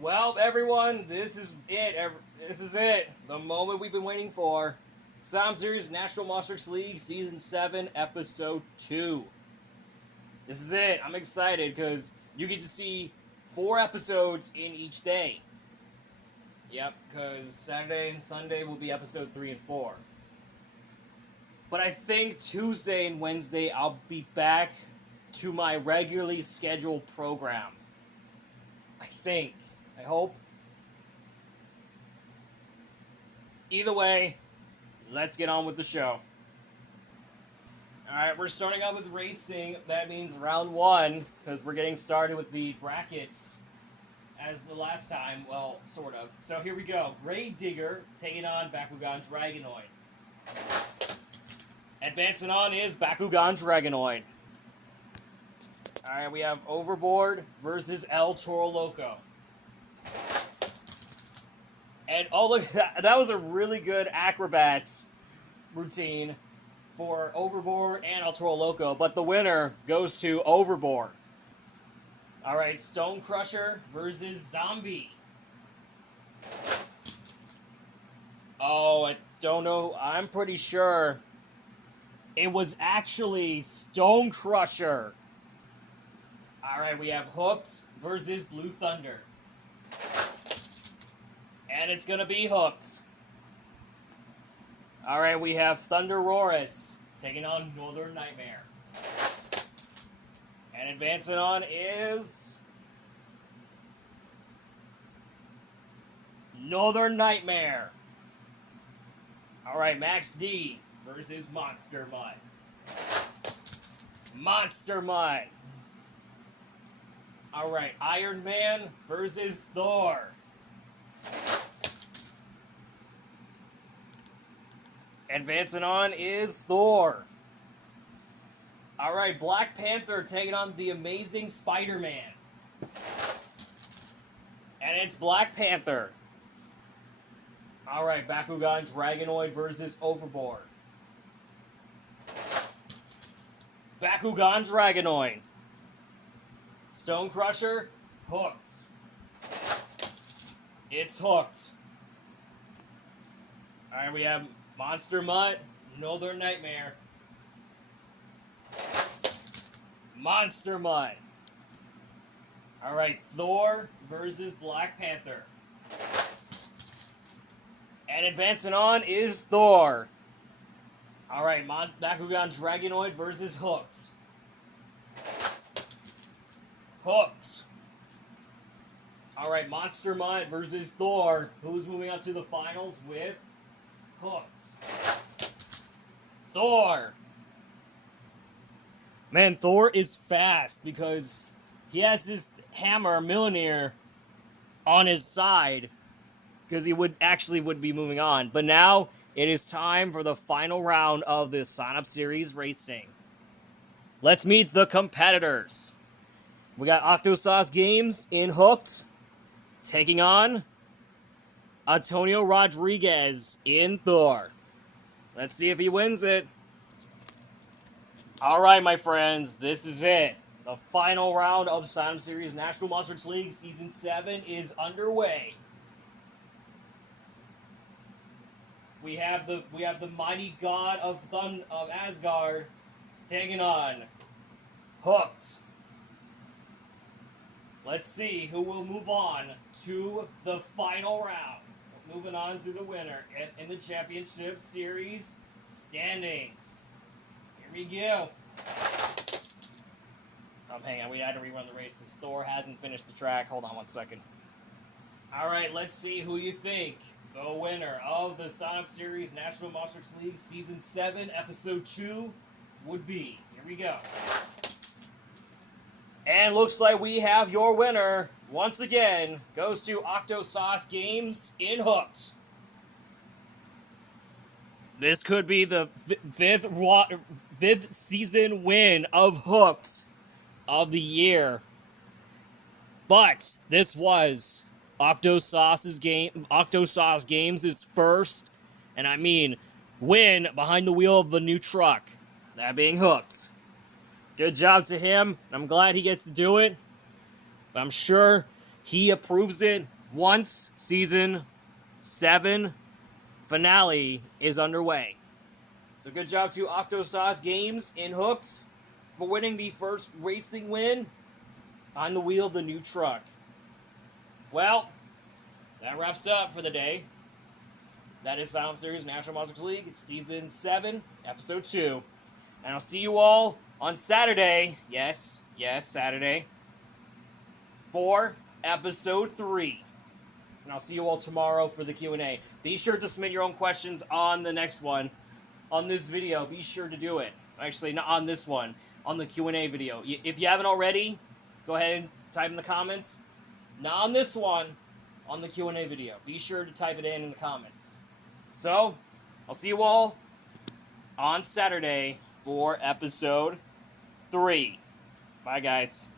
Well, everyone, this is it. This is it. The moment we've been waiting for. Sound Series National Monsters League Season 7, Episode 2. This is it. I'm excited because you get to see 4 episodes in each day. Yep, because Saturday and Sunday will be Episode 3 and 4. But I think Tuesday and Wednesday I'll be back to my regularly scheduled program. I think. I hope. Either way, let's get on with the show. Alright, we're starting out with racing. That means round 1, because we're getting started with the brackets as the last time. Well, sort of. So here we go. Grave Digger taking on Bakugan Dragonoid. Advancing on is Bakugan Dragonoid. Alright, we have Overboard versus El Toro Loco. And oh look, that was a really good acrobats routine for Overboard and El Toro Loco, but the winner goes to Overboard. Alright, Stone Crusher versus Zombie. Oh, I don't know, I'm pretty sure it was actually Stone Crusher. Alright, we have Hooked versus Blue Thunder. And it's gonna be Hooked. Alright, we have Thunder Roris taking on Northern Nightmare. And advancing on is Northern Nightmare. Alright, Max D versus Monster Mud. Monster Mud. Alright, Iron Man versus Thor. Advancing on is Thor. Alright, Black Panther taking on the Amazing Spider-Man. And it's Black Panther. Alright, Bakugan Dragonoid versus Overboard. Bakugan Dragonoid. Stone Crusher, Hooked. It's Hooked. Alright, we have Monster Mutt, Northern Nightmare. Monster Mutt. Alright, Thor versus Black Panther. And advancing on is Thor. Alright, Bakugan Dragonoid versus Hooked. Hooked. Alright, Monster Mutt versus Thor. Who's moving on to the finals with Hooked. Thor. Man, Thor is fast because he has his hammer, Mjolnir, on his side because he would be moving on. But now it is time for the final round of the Sign-Up Series Racing. Let's meet the competitors. We got Octosauce Games in Hooked taking on Antonio Rodriguez in Thor. Let's see if he wins it. Alright, my friends, this is it. The final round of Sign-Up Series National Monsters League Season 7 is underway. We have the mighty god of Asgard taking on Hooked. Let's see who will move on to the final round. Moving on to the winner in the Championship Series standings. Here we go. Hang on, we had to rerun the race because Thor hasn't finished the track. Hold on one second. Alright, let's see who you think the winner of the Sign-Up Series National Monsters League Season 7, Episode 2 would be. Here we go. And looks like we have your winner, once again, goes to Octosauce Games in Hooked. This could be the fifth season win of Hooked of the year. But this was Octosauce Games' first, and I mean, win behind the wheel of the new truck. That being Hooked. Good job to him. I'm glad he gets to do it. But I'm sure He approves it once season 7 finale is underway. So good job to Octosauce Games and Hooked for winning the first racing win on the wheel of the new truck. Well, that wraps up for the day. That is Sound Series National Monsters League Season 7, Episode 2. And I'll see you all on Saturday. Yes, Saturday. For Episode 3. And I'll see you all tomorrow for the Q&A. Be sure to submit your own questions on the next one. On this video, be sure to do it. Actually, not on this one. On the Q&A video. If you haven't already, go ahead and type in the comments. Not on this one. On the Q&A video. Be sure to type it in the comments. So, I'll see you all on Saturday for Episode 3. Bye, guys.